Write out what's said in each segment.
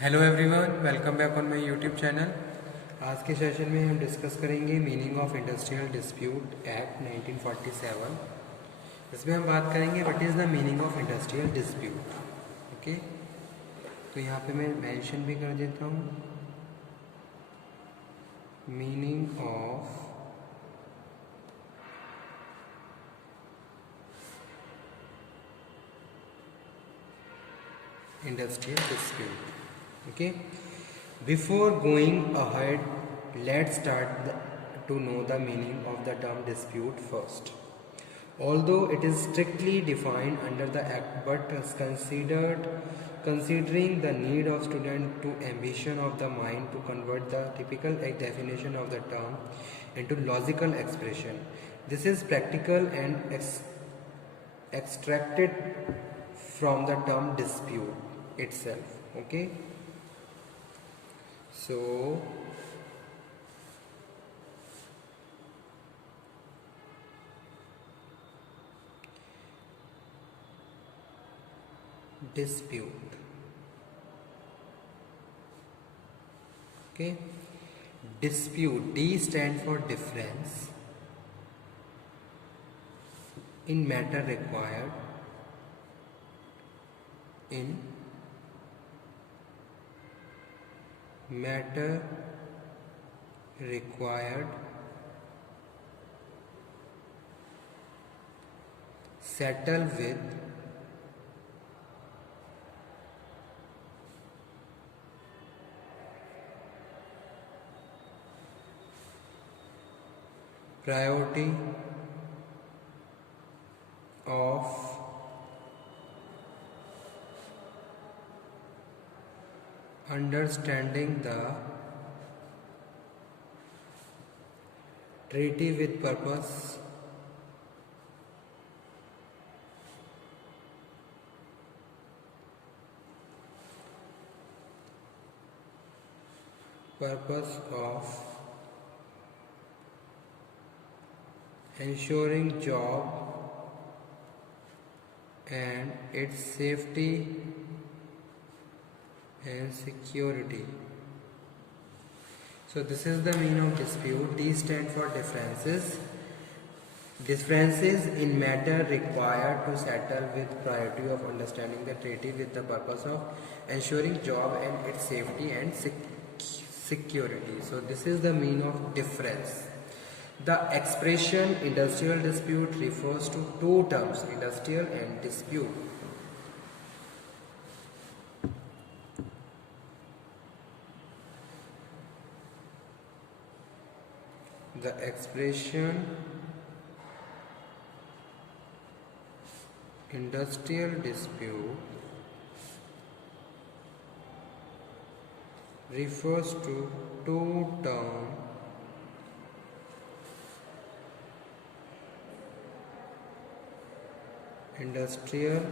Hello everyone, welcome back on my YouTube channel. आज के session में हम डिस्कस करेंगे meaning of industrial dispute act 1947। इसमें हम बात करेंगे what is the meaning of industrial dispute. Okay, तो यहाँ पे मैं मेंशन भी कर देता हूँ meaning of industrial dispute. Okay, before going ahead, let's start to know the meaning of the term dispute first. Although it is strictly defined under the act, but is considering the need of student to ambition of the mind to convert the typical definition of the term into logical expression, this is practical and extracted from the term dispute itself. Okay, so dispute. Okay, dispute, D stand for difference in matter required in matter required settle with priority of understanding the treaty with purpose of ensuring job and its safety and security. So this is the meaning of dispute. D stand for differences in matter required to settle with priority of understanding the treaty with the purpose of ensuring job and its safety and security. So this is the meaning of difference. The expression industrial dispute refers to two terms, industrial and dispute. The expression industrial dispute refers to two terms, industrial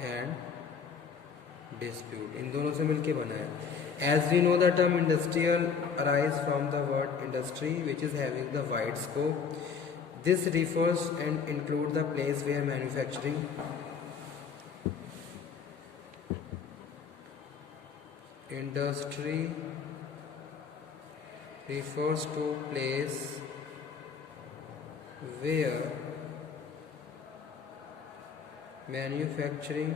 and dispute, इन दोनों से मिलके बना है। As we know the term industrial arise from the word industry which is having the wide scope. This refers and include the place where manufacturing industry refers to place where manufacturing,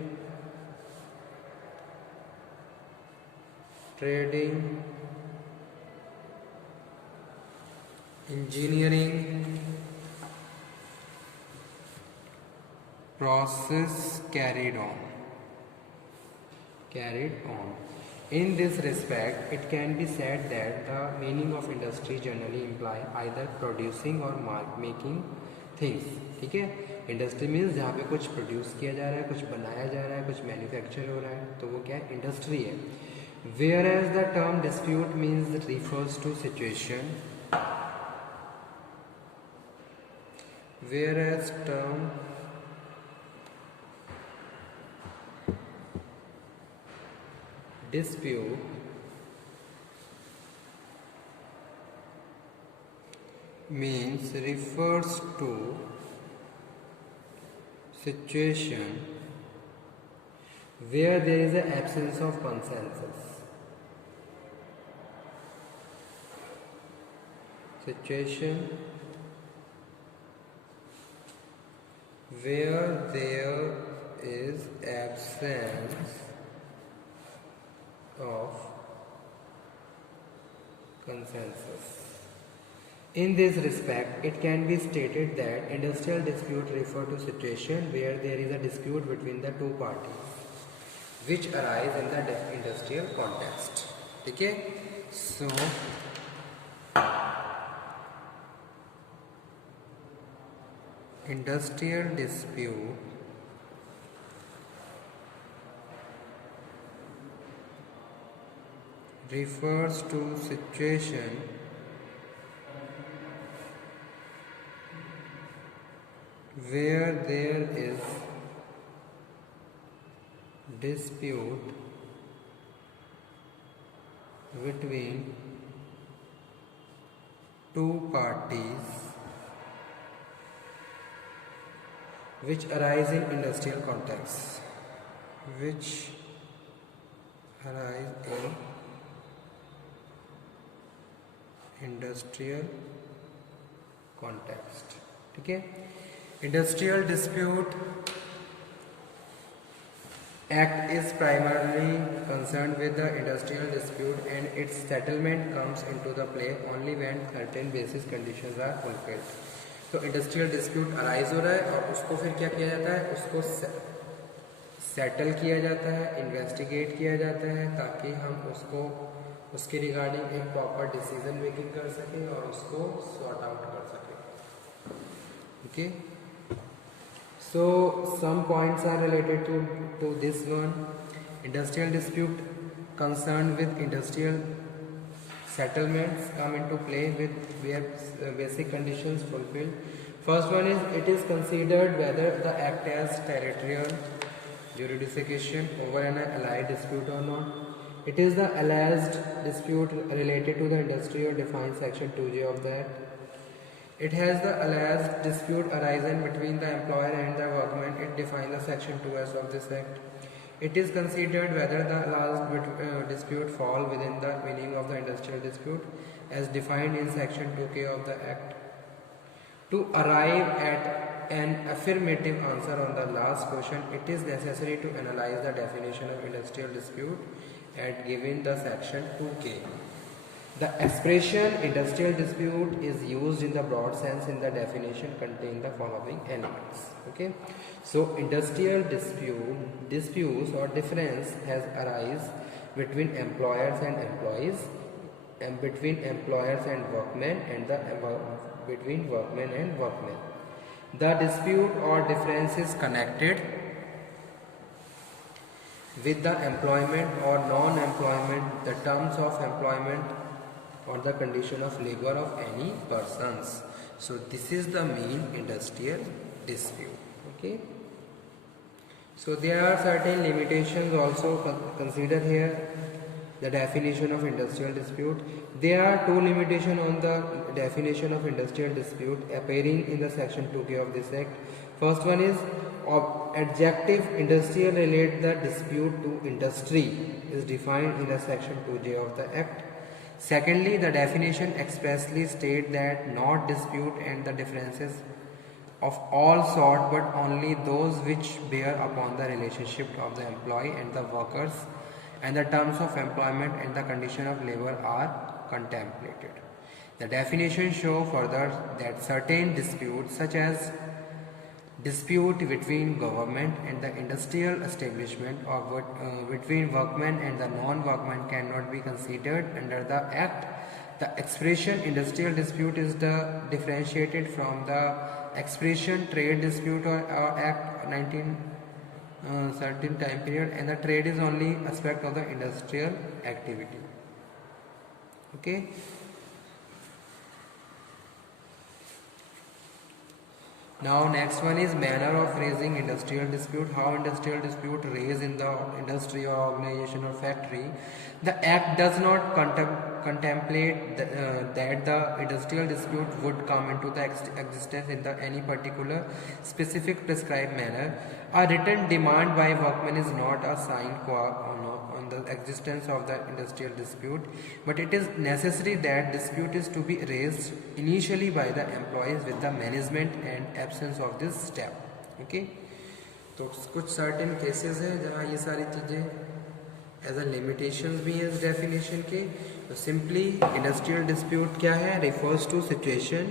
trading, engineering process carried on. In this respect, it can be said that the meaning of industry generally imply either producing or making things. ठीक है, industry means जहाँ पे कुछ produce किया जा रहा है, कुछ बनाया जा रहा है, कुछ मैन्युफैक्चर हो रहा है, तो वो क्या है, इंडस्ट्री है. Whereas the term dispute means refers to situation, whereas term dispute means refers to situation where there is an absence of consensus. situation where there is absence of consensus. In this respect, it can be stated that industrial dispute refer to situation where there is a dispute between the two parties which arise in the industrial context. Okay? So industrial dispute refers to situation where there is dispute between two parties which arise in industrial context, which arise in industrial context. Okay? Industrial dispute Act is primarily concerned with the industrial dispute and its settlement comes into the play only when certain basis conditions are fulfilled. तो industrial dispute arise हो रहा है और उसको फिर क्या किया जाता है, उसको सेटल किया जाता है, इन्वेस्टिगेट किया जाता है ताकि हम उसको उसके रिगार्डिंग एक प्रॉपर डिसीजन मेकिंग कर सकें और उसको सॉर्ट आउट कर सकें. Okay, so some points are related to this one. Industrial dispute concerned with industrial settlements come into play with where basic conditions fulfilled. First one is it is considered whether the act has territorial jurisdiction over an allied dispute or not. It is the alleged dispute related to the industry or defined section 2J of the act. It has the alleged dispute arisen between the employer and the workman. It defines the section 2S of this act. It is considered whether the alleged dispute fall within the meaning of the industrial dispute as defined in section 2K of the act. To arrive at an affirmative answer on the last question, it is necessary to analyze the definition of industrial dispute as given the section 2K. The expression industrial dispute is used in the broad sense in the definition contain the following elements. Okay, so industrial disputes or difference has arise between employers and employees and between employers and workmen and between workmen and workmen. The dispute or difference is connected with the employment or non-employment, the terms of employment or the condition of labor of any persons. So this is the main industrial dispute. Okay, so there are certain limitations also considered here. The definition of industrial dispute, there are two limitations on the definition of industrial dispute appearing in the section 2K of this act. First one is adjective industrial relate the dispute to industry is defined in the section 2J of the act. Secondly, the definition expressly state that not dispute and the differences of all sort but only those which bear upon the relationship of the employee and the workers and the terms of employment and the condition of labor are contemplated. The definition show further that certain disputes such as dispute between government and the industrial establishment or between workmen and the non-workmen cannot be considered under the act. The expression industrial dispute is differentiated from the expression trade dispute or act 1913 time period, and the trade is only aspect of the industrial activity. Okay. Now next one is manner of raising industrial dispute. How industrial dispute raised in the industry or organization or factory. The act does not contemplate that the industrial dispute would come into the existence in any particular specific prescribed manner. A written demand by workmen is not a signed on the existence of the industrial dispute, but it is necessary that dispute is to be raised initially by the employees with the management and absence of this step. Okay, तो कुछ certain cases हैं जहाँ ये सारी चीज़ें as a limitations भी हैं इस डेफिनेशन के. तो सिंपली इंडस्ट्रियल डिस्प्यूट क्या है, रिफर्स टू सिचुएशन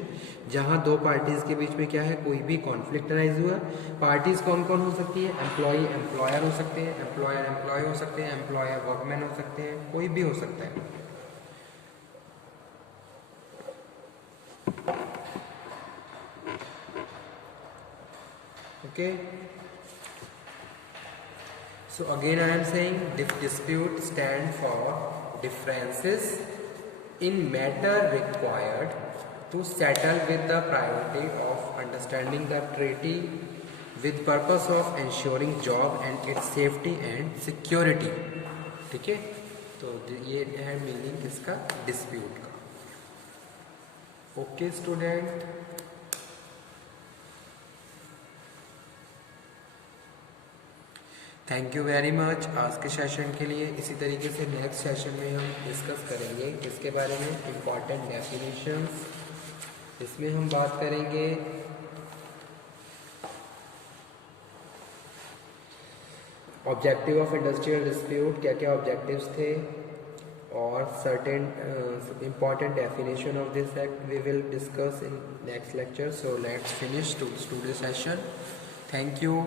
जहाँ दो पार्टीज के बीच में क्या है, कोई भी कॉन्फ्लिक्ट राइज हुआ. पार्टीज कौन कौन हो सकती है, एम्प्लॉय एम्प्लॉयर हो सकते हैं, एम्प्लॉयर एम्प्लॉय हो सकते हैं, एम्प्लॉयर वर्कमैन हो सकते हैं, कोई भी हो सकता है. Okay, so again I am saying dispute stand for differences in matter required to settle with the priority of understanding the treaty with purpose of ensuring job and its safety and security. ठीक है, तो ये है meaning इसका dispute का. Okay student, thank you very much आज के session के लिए. इसी तरीके से नेक्स्ट सेशन में हम डिस्कस करेंगे किसके बारे में, इम्पॉर्टेंट डेफिनेशंस. इसमें हम बात करेंगे ऑब्जेक्टिव ऑफ इंडस्ट्रियल डिस्प्यूट, क्या क्या ऑब्जेक्टिव्स थे, और certain important definition of this act we will discuss in next lecture. So let's finish today session. Thank you.